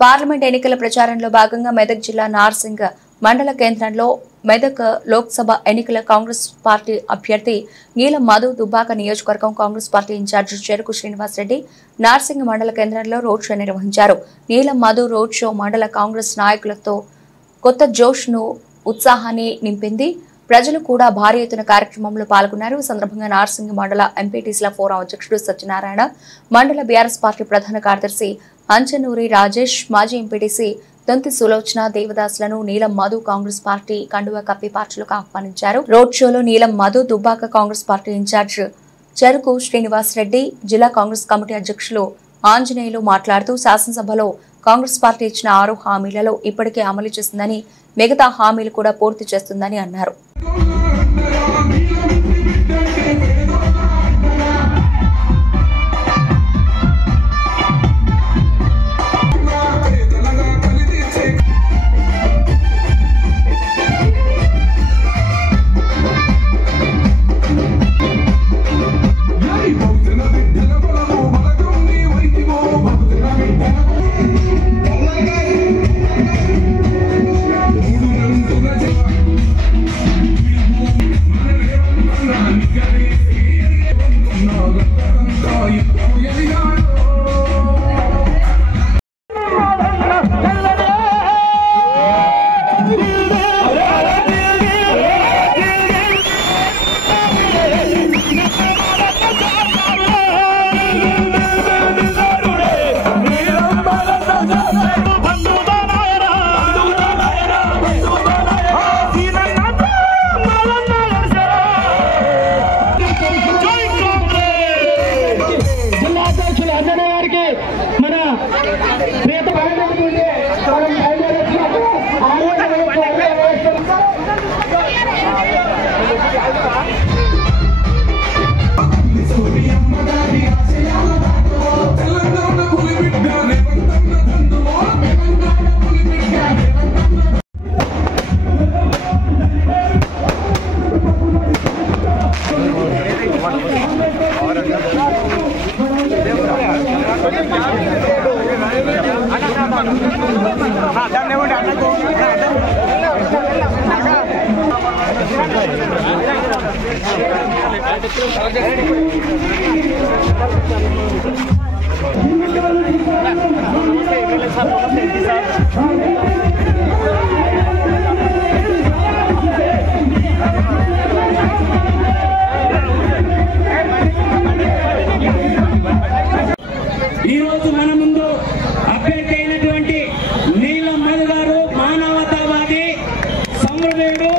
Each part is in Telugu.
పార్లమెంట్ ఎన్నికల ప్రచారంలో భాగంగా మెదక్ జిల్లా నార్సింగ్ మండల కేంద్రంలో మెదక్ లోక్సభ ఎన్నికల కాంగ్రెస్ పార్టీ అభ్యర్థి నీలం మధు దుబ్బాక నియోజకవర్గం కాంగ్రెస్ పార్టీ ఇన్ఛార్జి చెరుకు శ్రీనివాస్ రెడ్డి నార్సింగ్ మండల కేంద్రంలో రోడ్ షో నిర్వహించారు. నీలం మధు రోడ్ షో మండల కాంగ్రెస్ నాయకులతో కొత్త జోష్ను ఉత్సాహాన్ని నింపింది. ప్రజలు కూడా భారీ ఎత్తున కార్యక్రమంలో పాల్గొన్నారు. ఈ సందర్భంగా నార్సింగ్ మండల ఎంపీటీసీల ఫోరం అధ్యక్షుడు సత్యనారాయణ, మండల బీఆర్ఎస్ పార్టీ ప్రధాన కార్యదర్శి అంచనూరి రాజేష్, మాజీ ఎంపీటీసీ దొంతి సులోచన దేవదాసులను నీలం మధు కాంగ్రెస్ పార్టీ కండువా కప్పి పార్టీలకు ఆహ్వానించారు. రోడ్ షోలో నీలం మధు దుబ్బాక కాంగ్రెస్ పార్టీ ఇన్ఛార్జ్ చెరుకు శ్రీనివాస్ రెడ్డి, జిల్లా కాంగ్రెస్ కమిటీ అధ్యక్షులు ఆంజనేయులు మాట్లాడుతూ శాసనసభలో కాంగ్రెస్ పార్టీ ఇచ్చిన 6 హామీలలో ఇప్పటికే అమలు చేసిందని, మిగతా హామీలు కూడా పూర్తి చేస్తుందని అన్నారు. ఈరోజు మన ముందు అభ్యర్థి అయినటువంటి నీలం మధు గారు మానవతావాది, సమృద్ధుడు,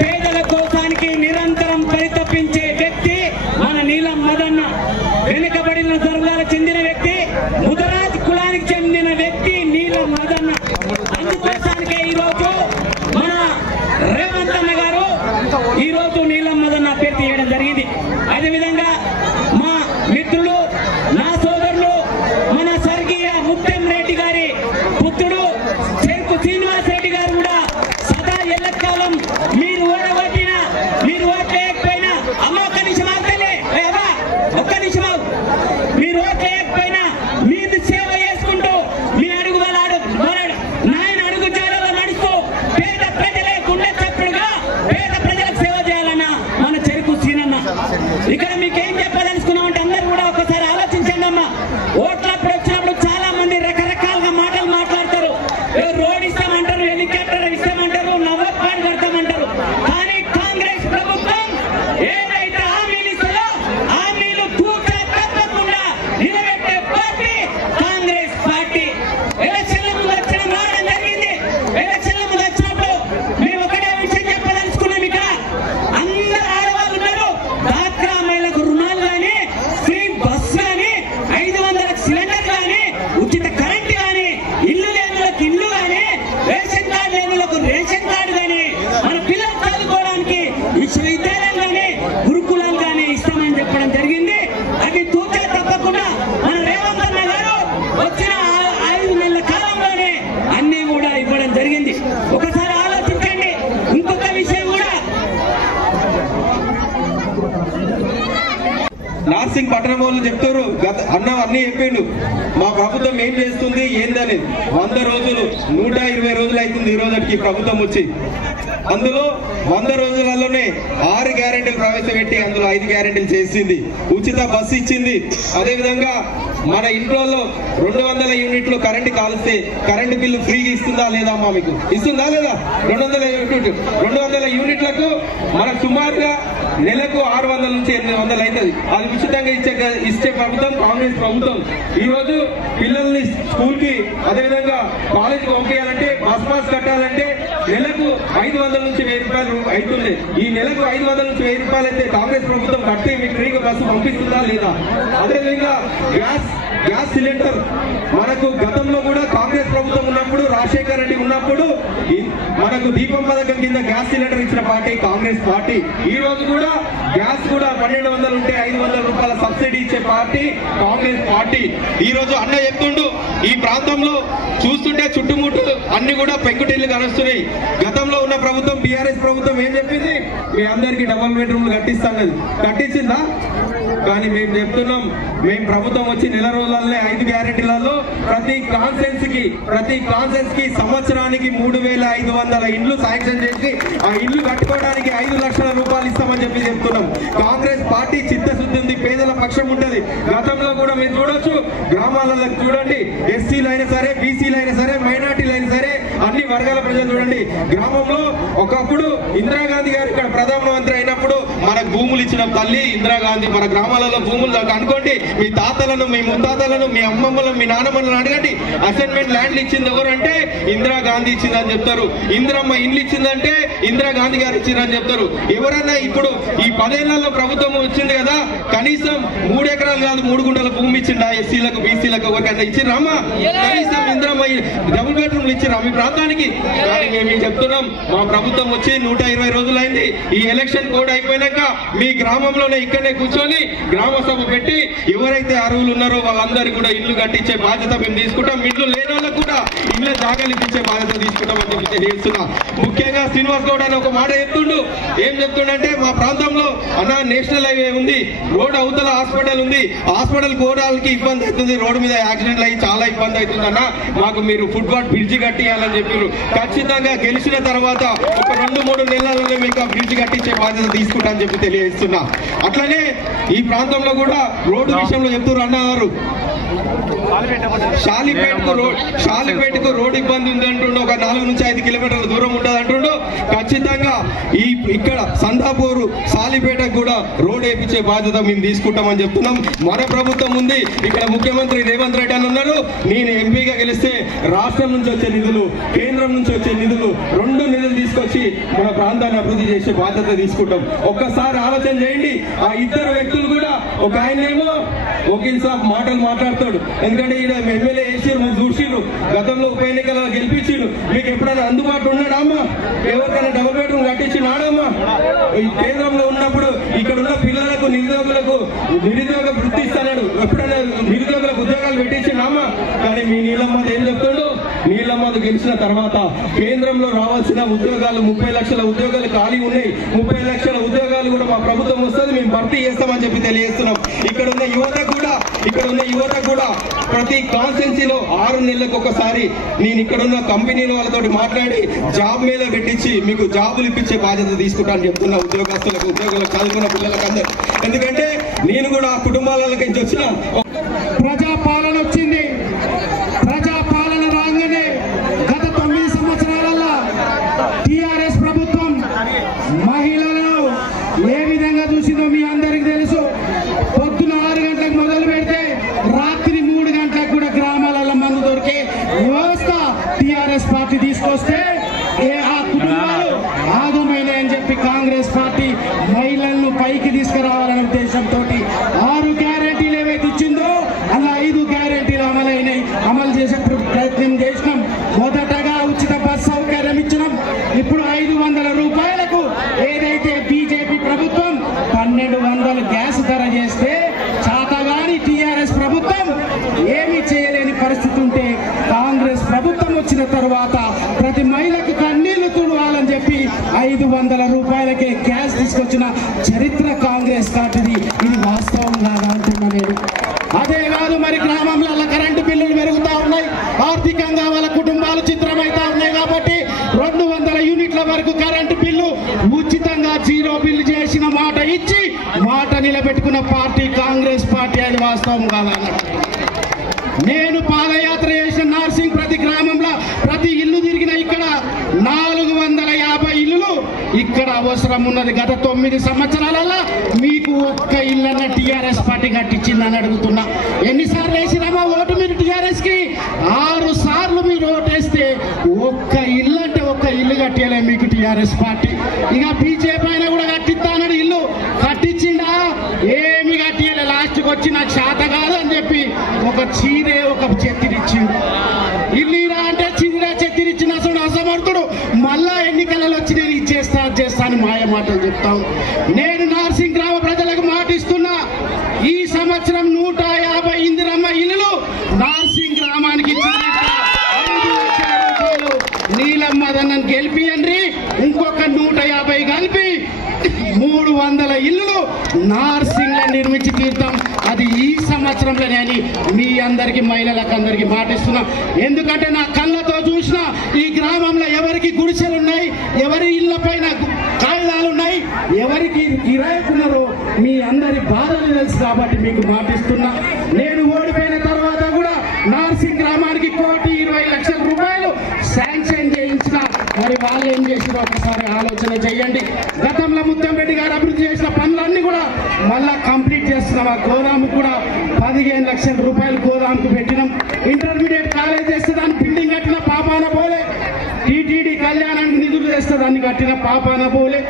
పేదల కోసానికి నిరంతరం పరితపించే వ్యక్తి మన నీలం మదన్న. వెనుకబడిన వర్గాలకు చెందిన వ్యక్తి, ముదరాజ్ కులానికి చెందిన వ్యక్తి నీలం మదన్న. అందుకోసానికే ఈరోజు మన రేవంత్ అన్న గారు ఈరోజు నీలం మదన్న అభ్యర్థి చేయడం జరిగింది. అదేవిధంగా మా మిత్రులు, నా సోదరులు, మన స్వర్గీయ ముత్యం రెడ్డి గారి పుత్రుడు చెరుకు శ్రీనివాస్ రెడ్డి గారు కూడా సదా ఎల్లకాలం మీరు ఓడగొట్టినా, మీరు ఓట్లేయకపోయినా, అమ్మ ఒక్క నిమిషం ఆగుతలే, ఒక్క నిమిషం ఆగు, మీరు ఓట్లేయకపోయినా మీరు సేవ చేసుకుంటూ మీ అడుగు నాయన అడుగు జాడలో నడుస్తూ పేద ప్రజలే గుండె చప్పుడుగా పేద ప్రజలకు సేవ చేయాలన్న మన చెరుకు సీనన్న. ఇక్కడ మీకేం చెప్పదలుచుకున్నామంటే అందరూ కూడా ఒకసారి ఆలోచించండి అమ్మా. ఓట్లప్పుడు వచ్చినప్పుడు చాలా మంది రకరకాలుగా మాటలు మాట్లాడతారు. రోడ్ ఇస్తామంటారు, హెలికాప్టర్ ఇస్తామంటారు, నవోత్పాడు కడతామంటారు. కానీ కాంగ్రెస్ ప్రభుత్వం ఏదైతే హామీలు ఇస్తుందో హామీలు తూచా తప్పకుండా నిలబెట్టే పార్టీ కాంగ్రెస్ పార్టీ. ఎలక్షన్ల ముందు రావడం జరిగింది. ఎలక్షన్ల ముందు వచ్చినప్పుడు మేము ఒకటే విషయం చెప్పదలుచుకున్నాం. ఇక్కడ అందరు ఆడవాళ్ళు ఉన్నారు. డాక్రా మహిళలకు రుణాలు కానీ, ఫ్రీ బస్ కానీ, 500 సిలిండర్ కానీ, ఉచిత కరెంట్ కానీ, ఇల్లు లేనులకు ఇల్లు కానీ, రేషన్ కార్డు లేనులకు రేషన్ కార్డు కానీ, మన పిల్లలు చదువుకోవడానికి విశ్వవిద్యాలయాలు కానీ, గురుకులాలు కానీ ఇస్తామని చెప్పడం జరిగింది. అది తూచా తప్పకుండా మన రేవంత్ అన్న గారు వచ్చిన 5 నెలల కాలంలోనే అన్ని కూడా ఇవ్వడం జరిగింది. ఒకసారి ఆలోచించండి. ఇంకొక విషయం కూడా నార్సింగ్ పట్టణం వాళ్ళు చెప్తారు అన్న అన్ని చెప్పిండు మా ప్రభుత్వం ఏం చేస్తుంది ఏందని. 100 రోజులు 120 రోజులు అవుతుంది ఈ రోజుకి ప్రభుత్వం వచ్చి. అందులో 100 రోజులలోనే 6 గ్యారెంటీలు ప్రవేశపెట్టి అందులో 5 గ్యారెంటీలు చేసింది. ఉచిత బస్సు ఇచ్చింది. అదేవిధంగా మన ఇంట్లో 200 యూనిట్లు కరెంటు కాలిస్తే కరెంటు బిల్లు ఫ్రీగా ఇస్తుందా లేదా అమ్మా? మీకు ఇస్తుందా లేదా? 200 యూనిట్లకు మనకు సుమారుగా నెలకు 600 నుంచి 800 అవుతుంది. అది ఉచితంగా ఇచ్చే ప్రభుత్వం కాంగ్రెస్ ప్రభుత్వం. ఈ రోజు పిల్లల్ని స్కూల్ కి అదేవిధంగా కాలేజీకి పంపించాలంటే బస్ పాస్ కట్టాలంటే నెలకు 500 నుంచి 1000 రూపాయలు అవుతుంది. ఈ నెలకు 500 నుంచి 1000 రూపాయలు అయితే కాంగ్రెస్ ప్రభుత్వం కట్టి మీకు ఫ్రీగా బస్సు పంపిస్తుందా లేదా? అదేవిధంగా గ్యాస్ సిలిండర్ మనకు గతంలో కూడా కాంగ్రెస్ ప్రభుత్వం ఉన్నప్పుడు రాజశేఖర్ రెడ్డి ఉన్నప్పుడు మనకు దీపం పథకం కింద గ్యాస్ సిలిండర్ ఇచ్చిన పార్టీ కాంగ్రెస్ పార్టీ. ఈ రోజు కూడా గ్యాస్ కూడా 1200 ఉంటే 500 రూపాయల సబ్సిడీ ఇచ్చే పార్టీ కాంగ్రెస్ పార్టీ. ఈ రోజు అన్న చెప్తుండు ఈ ప్రాంతంలో చూస్తుంటే చుట్టుముట్టు అన్ని కూడా పెంకుటిల్లు కలుస్తున్నాయి. గతంలో ఉన్న ప్రభుత్వం బీఆర్ఎస్ ప్రభుత్వం ఏం చెప్పింది? మీ అందరికి డబుల్ బెడ్రూమ్లు కట్టిస్తాను. కట్టించిందా? కానీ మేము చెప్తున్నాం మేము ప్రభుత్వం వచ్చి నెల రోజులనే 5 గ్యారెంటీలలో ప్రతి కాన్సెన్స్ కి సంవత్సరానికి 3500 ఇండ్లు శాంక్షన్ చేసి ఆ ఇండ్లు కట్టుకోవడానికి 5 లక్షల రూపాయలు ఇస్తామని చెప్పి చెప్తున్నాం. కాంగ్రెస్ పార్టీ చిత్తశుద్ధి ఉంది, పేదల పక్షం ఉంటది. గతంలో కూడా మీరు చూడొచ్చు గ్రామాలలో చూడండి, ఎస్సీలు అయినా సరే బీసీలు అయినా సరే మైనార్టీలు అయినా సరే అన్ని వర్గాల ప్రజలు చూడండి. గ్రామంలో ఒకప్పుడు ఇందిరాగాంధీ గారు ఇక్కడ ప్రధానమంత్రి అయినప్పుడు మనకు భూములు ఇచ్చిన తల్లి ఇందిరాగాంధీ. మన గ్రామాలలో భూములు అనుకోండి, మీ తాతలను మీ ముత్తాతలను మీ అమ్మమ్మలను మీ నాన్నమ్మలను అడగండి. అసైన్మెంట్ ల్యాండ్లు ఇచ్చింది ఎవరంటే ఇందిరాగాంధీ ఇచ్చిందని చెప్తారు. ఇందిరమ్మ ఇండ్లు ఇచ్చిందంటే ఇందిరాగాంధీ గారు ఇచ్చిందని చెప్తారు. ఎవరైనా ఇప్పుడు ఈ 10 ఏళ్లలో ప్రభుత్వం వచ్చింది కదా కనీసం 3 ఎకరాలు కాదు 3 గుంటల భూమి ఇచ్చిందా ఎస్సీలకు బీసీలకు ఎవరికైనా ఇచ్చిరామా? కనీసం ఇందిరమ్మ డబుల్ బెడ్రూమ్లు ఇచ్చిరా మీ ప్రాంతానికి? కానీ మేము చెప్తున్నాం మా ప్రభుత్వం వచ్చి 120 రోజులైంది. ఈ ఎలక్షన్ కోడ్ అయిపోయినాక మీ గ్రామంలోనే ఇక్కడనే కూర్చొని గ్రామ సభ పెట్టి ఎవరైతే అర్హులు ఉన్నారో వాళ్ళందరికీ కూడా ఇల్లు కట్టించే బాధ్యత మేము తీసుకుంటాం. ఇల్లు లేని వాళ్ళకు కూడా ఇళ్ళ జాగాలు ఇప్పించే బాధ్యత తీసుకుంటామని చెప్పి తెలియజేస్తున్నా. ముఖ్యంగా శ్రీనివాస్ గౌడ్ అని ఒక మాట చెప్తుండు. ఏం చెప్తుండంటే మా ప్రాంతంలో నేషనల్ హైవే ఉంది, రోడ్ అవతల హాస్పిటల్ ఉంది, హాస్పిటల్ పోవడానికి ఇబ్బంది అవుతుంది, రోడ్డు మీద యాక్సిడెంట్లు అయ్యి చాలా ఇబ్బంది అవుతుంది అన్న, మాకు మీరు ఫుట్బాల్ బ్రిడ్జి కట్టియాలని చెప్పారు. ఖచ్చితంగా గెలిచిన తర్వాత ఒక 2-3 నెలలలో మీకు ఆ బ్రిడ్జి కట్టించే బాధ్యత తీసుకుంటా అని చెప్పి తెలియజేస్తున్నా. అట్లనే ఈ ప్రాంతంలో కూడా రోడ్డు విషయంలో చెప్తున్నారు అన్నారు. షాలిపేటకు రోడ్ ఇబ్బంది ఉంది అంటుండు. ఒక 4 నుంచి 5 కిలోమీటర్ల దూరం ఉంటుంది అంటుండు. ఖచ్చితంగా ఇక్కడ సందాపూర్ షాలిపేటకు కూడా రోడ్ వేయించే బాధ్యత మేము తీసుకుంటామని చెప్తున్నాం. మన ప్రభుత్వం ఉంది, ఇక్కడ ముఖ్యమంత్రి రేవంత్ రెడ్డి అని ఉన్నారు. నేను ఎంపీగా గెలిస్తే రాష్ట్రం నుంచి వచ్చే నిధులు కేంద్రం నుంచి వచ్చే నిధులు 2 నిధులు తీసుకొచ్చి మన ప్రాంతాన్ని అభివృద్ధి చేసే బాధ్యత తీసుకుంటాం. ఒక్కసారి ఆలోచన చేయండి. ఆ 2 వ్యక్తులు కూడా ఒక ఆయనేమో వకీల్ సాబ్ మాటలు మాట్లాడతాడు. ఎందుకంటే ఈయన ఎమ్మెల్యే వేసిరు, మీరు చూసిరు, గతంలో ఉప ఎన్నికల్లో గెలిపించిరు. మీకు ఎప్పుడైనా అందుబాటులో ఉన్నాడా అమ్మా? ఎవరికైనా డబుల్ బెడ్రూమ్ కట్టించినాడమ్మా? ఈ కేంద్రంలో ఉన్నప్పుడు ఇక్కడ ఉన్న పిల్లలకు నిరుద్యోగ వృత్తి ఇస్తాడు. ఎప్పుడైనా నిరుద్యోగులకు ఉద్యోగాలు పెట్టించినామా? కానీ మీ నీలమ్మది ఏం చెప్తాడు? నీలమ్మది గెలిచిన తర్వాత కేంద్రంలో రావాల్సిన ఉద్యోగాలు 30 లక్షల ఉద్యోగాలు ఖాళీ ఉన్నాయి. 30 లక్షల ఉద్యోగాలు కూడా మా ప్రభుత్వం వస్తుంది, మేము భర్తీ చేస్తామని చెప్పి తెలియజేస్తున్నాం. ఇక్కడ ఉన్న యువత కూడా ప్రతి కాన్స్టిట్యున్సీలో 6 నెలలకు ఒకసారి నేను ఇక్కడ ఉన్న కంపెనీల వాళ్ళతో మాట్లాడి జాబ్ మీద పెట్టించి మీకు జాబులు ఇప్పించే బాధ్యత తీసుకుంటానని చెప్తున్నా. ఉద్యోగస్తులకు ఉద్యోగులకు చదువుకున్న పిల్లలకు అందరూ. ఎందుకంటే నేను కూడా ఆ కుటుంబాలకి నుంచి వచ్చిన ప్రజాపాలన వచ్చింది. ప్రజాపాలన రాగానే గత 9 సంవత్సరాలలో టిఆర్ఎస్ ప్రభుత్వం మహిళలను ఏ విధంగా చూసిందో మీ అందరికి తెలుసు. పొద్దున 6 గంటలకు మొదలు పెడితే రాత్రి 3 గంటలకు కూడా గ్రామాలలో మందు దొరికే వ్యవస్థ టిఆర్ఎస్ పార్టీ తీసుకొస్తే ఆ కుటుంబాలు ఆగమైనాయని చెప్పి కాంగ్రెస్ పార్టీ మహిళలను పైకి తీసుకురావాలనే ఉద్దేశంతో 6 గ్యారెంటీలు ఏవైతే ఇచ్చిందో అలా 5 గ్యారెంటీలు అమలు చేసే ప్రయత్నం చేసినాం. మొదటగా ఉచిత బస్ సౌకర్యం ఇచ్చినాం. ఇప్పుడు 500 రూపాయలకు ఏదైతే బీజేపీ ప్రభుత్వం 1200 గ్యాస్ ధర చేస్తే చాతగాని టిఆర్ఎస్ ప్రభుత్వం ఏమీ చేయలేని పరిస్థితి ఉంటే కాంగ్రెస్ ప్రభుత్వం వచ్చిన తర్వాత ప్రతి మహిళకు కన్నీళ్లు తుడవాలని చెప్పి 500 రూపాయలకే గ్యాస్ తీసుకొచ్చిన చరిత్ర కాంగ్రెస్ పార్టీది. ఇది వాస్తవం కాదా? కష్టాలు చిత్రమైతే ఉన్నాయి కాబట్టి 200 యూనిట్ల వరకు కరెంటు బిల్లు ఉచితంగా 0 బిల్లు చేసిన మాట ఇచ్చి మాట నిలబెట్టుకున్న పార్టీ కాంగ్రెస్ పార్టీ. అది వాస్తవం కాదన్నట్టు. నేను పాదయాత్ర చేసిన నార్సింగ్ ప్రతి గ్రామంలో ప్రతి ఇల్లు తిరిగిన ఇక్కడ 450 ఇల్లులు ఇక్కడ అవసరం ఉన్నది. గత 9 సంవత్సరాలలో మీకు ఒక్క ఇల్లన్న టీఆర్ఎస్ పార్టీ కట్టించిందని అడుగుతున్నా. ఎన్నిసార్లు వేసినామా ఓటు మీరు టీఆర్ఎస్ కి? 6 సార్లు మీరు ఓటేస్తే ఒక్క ఇల్లు అంటే ఒక్క ఇల్లు కట్టేయలే మీకు టీఆర్ఎస్ పార్టీ. ఇక బీజేపీ అయినా కూడా కట్టిస్తానని ఇల్లు కట్టించిండా? ఏమి కట్టియలే. లాస్ట్కి వచ్చి నాకు శాత కాదు అని చెప్పి ఒక చీరే ఒక చెత్తిరిచ్చిండు. ఇల్లురా అంటే చీరా చెత్తిరిచ్చిన అసమర్థుడు మళ్ళా ఎన్నికలలో వచ్చి నేను ఇచ్చేస్తా అని మాయ మాటలు చెప్తాం. నేను నార్సింగ్ గ్రామ ప్రజలకు మాటిస్తున్నా, ఈ సంవత్సరం 150 ఇందిరమ్మ ఇల్లులు నార్సింగ్ గ్రామానికి నీలమ్మదన్నను గెలిపియండి. ఇంకొక 150 కలిపి 300 ఇల్లులు నార్సింగ్ లో నిర్మించి తీరుతాం. అది ఈ సంవత్సరంలోనే అని మీ అందరికి మహిళలకు అందరికి మాటిస్తున్నా. ఎందుకంటే నా కళ్ళతో చూసిన ఈ గ్రామంలో ఎవరికి గుడిసెలు ఉన్నాయి, ఎవరి ఇళ్ల పైన కాగితాలు ఉన్నాయి, ఎవరికి కిరాయికున్నారో మీ అందరి బాధలు తెలుసు కాబట్టి మీకు మాటిస్తున్నా. నేను ఓడిపోయిన తర్వాత కూడా నార్సింగ్ గ్రామానికి 1,20,00,000 రూపాయలు శాంక్షన్ చేయించిన. మరి వాళ్ళు ఏం చేసినా ఒకసారి ఆలోచన చేయండి. గతంలో ముత్తంరెడ్డి గారు అభివృద్ధి చేసిన పనులన్నీ కూడా మళ్ళా కంప్లీట్ చేస్తున్నాం. ఆ గోదాము కూడా 15 లక్షల రూపాయలు గోదాముకు పెట్టినాం. ఇంటర్మీడియట్ కాలేజ్ చేస్తే దాన్ని బిల్డింగ్ కట్టిన పాపాన పోలే. టీటీడీ కళ్యాణానికి నిధులు తెస్తే దాన్ని కట్టిన పాపాన పోలే.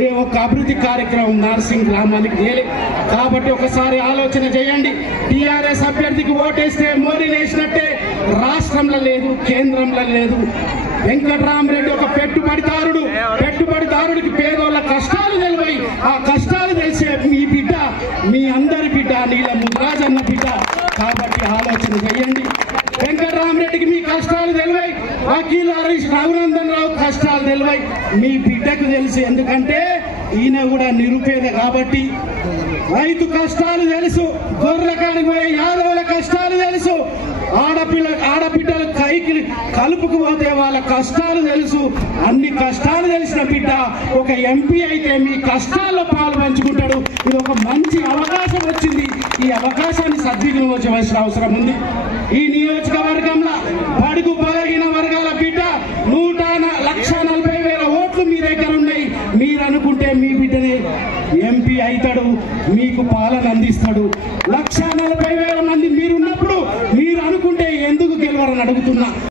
ఏ ఒక్క అభివృద్ధి కార్యక్రమం నార్సింగ్ గ్రామానికి లేలే. కాబట్టి ఒకసారి ఆలోచన చేయండి. టీఆర్ఎస్ అభ్యర్థికి ఓటేస్తే మోడీ వేసినట్టే రాష్ట్రంలో లేదు, కేంద్రంలో లేదు. వెంకటరామరెడ్డి ఒక పెట్టుబడిదారుడికి పేదోళ్ళ కష్టాలు తెలివై ఆ కష్టాలు తెలిసే మీ బిడ్డ, మీ అందరి బిడ్డ నీలమ్మ బిడ్డ. కాబట్టి ఆలోచన చేయండి. వెంకటరామరెడ్డికి మీ కష్టాలు తెలివై, వకీల్ హరీష్ రఘునందన్ రావు కష్టాలు తెలివై మీ బిడ్డకు తెలుసు. ఎందుకంటే ఈయన కూడా నిరుపేద కాబట్టి. రైతు కష్టాలు తెలుసు, గొర్రెకాడికి పోయే యాదవుల కష్టాలు తెలుసు, ఆడబిడ్డలు కైకి కలుపుకు పోతే వాళ్ళ కష్టాలు తెలుసు. అన్ని కష్టాలు తెలిసిన బిడ్డ ఒక ఎంపీ అయితే మీ కష్టాల్లో పాలు పంచుకుంటాడు. ఇది ఒక మంచి అవకాశం వచ్చింది. ఈ అవకాశాన్ని సద్వినియోగించవలసిన అవసరం ఉంది. ఈ నియోజకవర్గంలో బడుగు